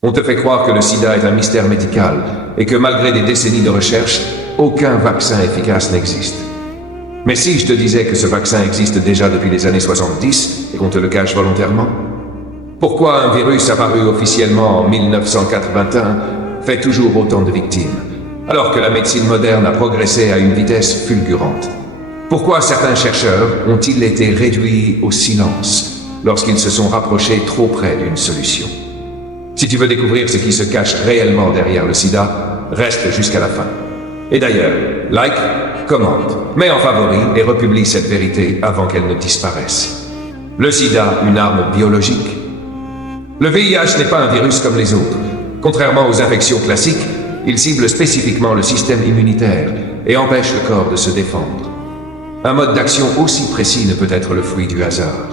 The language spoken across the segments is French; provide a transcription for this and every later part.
On te fait croire que le sida est un mystère médical et que malgré des décennies de recherche, aucun vaccin efficace n'existe. Mais si je te disais que ce vaccin existe déjà depuis les années 70 et qu'on te le cache volontairement? Pourquoi un virus apparu officiellement en 1981 fait toujours autant de victimes, alors que la médecine moderne a progressé à une vitesse fulgurante? Pourquoi certains chercheurs ont-ils été réduits au silence lorsqu'ils se sont rapprochés trop près d'une solution? Si tu veux découvrir ce qui se cache réellement derrière le sida, reste jusqu'à la fin. Et d'ailleurs, like, commente, mets en favori et republie cette vérité avant qu'elle ne disparaisse. Le sida, une arme biologique? Le VIH n'est pas un virus comme les autres. Contrairement aux infections classiques, il cible spécifiquement le système immunitaire et empêche le corps de se défendre. Un mode d'action aussi précis ne peut être le fruit du hasard.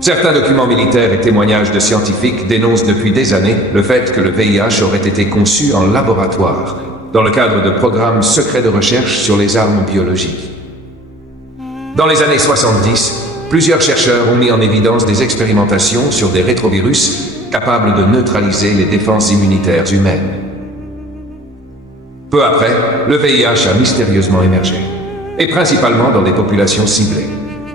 Certains documents militaires et témoignages de scientifiques dénoncent depuis des années le fait que le VIH aurait été conçu en laboratoire, dans le cadre de programmes secrets de recherche sur les armes biologiques. Dans les années 70, plusieurs chercheurs ont mis en évidence des expérimentations sur des rétrovirus capables de neutraliser les défenses immunitaires humaines. Peu après, le VIH a mystérieusement émergé, et principalement dans des populations ciblées.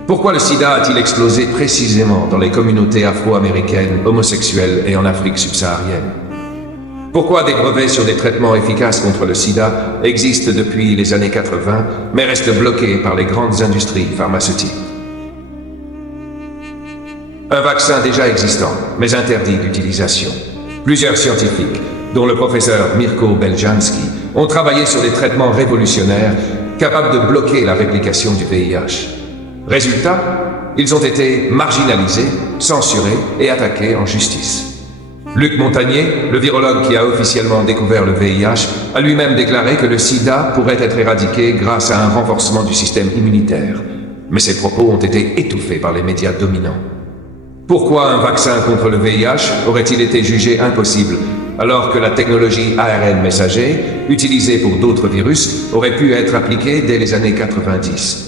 Pourquoi le sida a-t-il explosé précisément dans les communautés afro-américaines, homosexuelles et en Afrique subsaharienne? Pourquoi des brevets sur des traitements efficaces contre le sida existent depuis les années 80, mais restent bloqués par les grandes industries pharmaceutiques? Un vaccin déjà existant, mais interdit d'utilisation. Plusieurs scientifiques, dont le professeur Mirko Beljanski, ont travaillé sur des traitements révolutionnaires capables de bloquer la réplication du VIH. Résultat, ils ont été marginalisés, censurés et attaqués en justice. Luc Montagnier, le virologue qui a officiellement découvert le VIH, a lui-même déclaré que le sida pourrait être éradiqué grâce à un renforcement du système immunitaire. Mais ses propos ont été étouffés par les médias dominants. Pourquoi un vaccin contre le VIH aurait-il été jugé impossible, alors que la technologie ARN messager, utilisée pour d'autres virus, aurait pu être appliquée dès les années 90?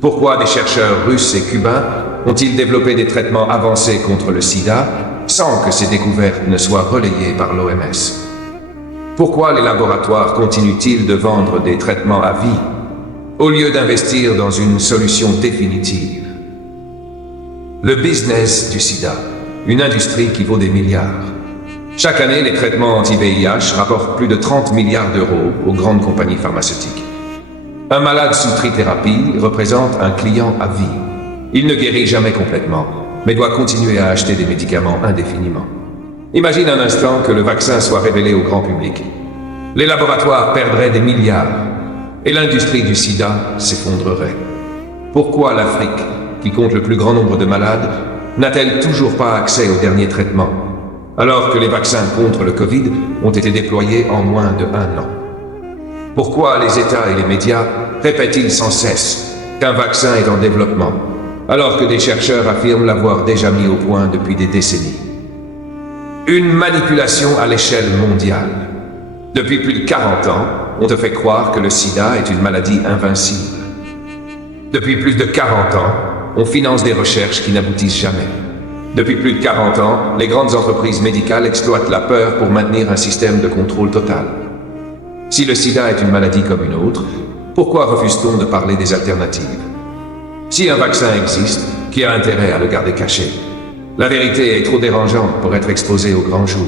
Pourquoi des chercheurs russes et cubains ont-ils développé des traitements avancés contre le sida sans que ces découvertes ne soient relayées par l'OMS? Pourquoi les laboratoires continuent-ils de vendre des traitements à vie au lieu d'investir dans une solution définitive? Le business du sida, une industrie qui vaut des milliards. Chaque année, les traitements anti-VIH rapportent plus de 30 milliards d'euros aux grandes compagnies pharmaceutiques. Un malade sous trithérapie représente un client à vie. Il ne guérit jamais complètement, mais doit continuer à acheter des médicaments indéfiniment. Imagine un instant que le vaccin soit révélé au grand public. Les laboratoires perdraient des milliards, et l'industrie du sida s'effondrerait. Pourquoi l'Afrique, qui compte le plus grand nombre de malades, n'a-t-elle toujours pas accès aux derniers traitements, alors que les vaccins contre le Covid ont été déployés en moins de 1 an? Pourquoi les États et les médias répètent-ils sans cesse qu'un vaccin est en développement, alors que des chercheurs affirment l'avoir déjà mis au point depuis des décennies? Une manipulation à l'échelle mondiale. Depuis plus de 40 ans, on te fait croire que le sida est une maladie invincible. Depuis plus de 40 ans, on finance des recherches qui n'aboutissent jamais. Depuis plus de 40 ans, les grandes entreprises médicales exploitent la peur pour maintenir un système de contrôle total. Si le sida est une maladie comme une autre, pourquoi refuse-t-on de parler des alternatives? Si un vaccin existe, qui a intérêt à le garder caché? La vérité est trop dérangeante pour être exposée au grand jour.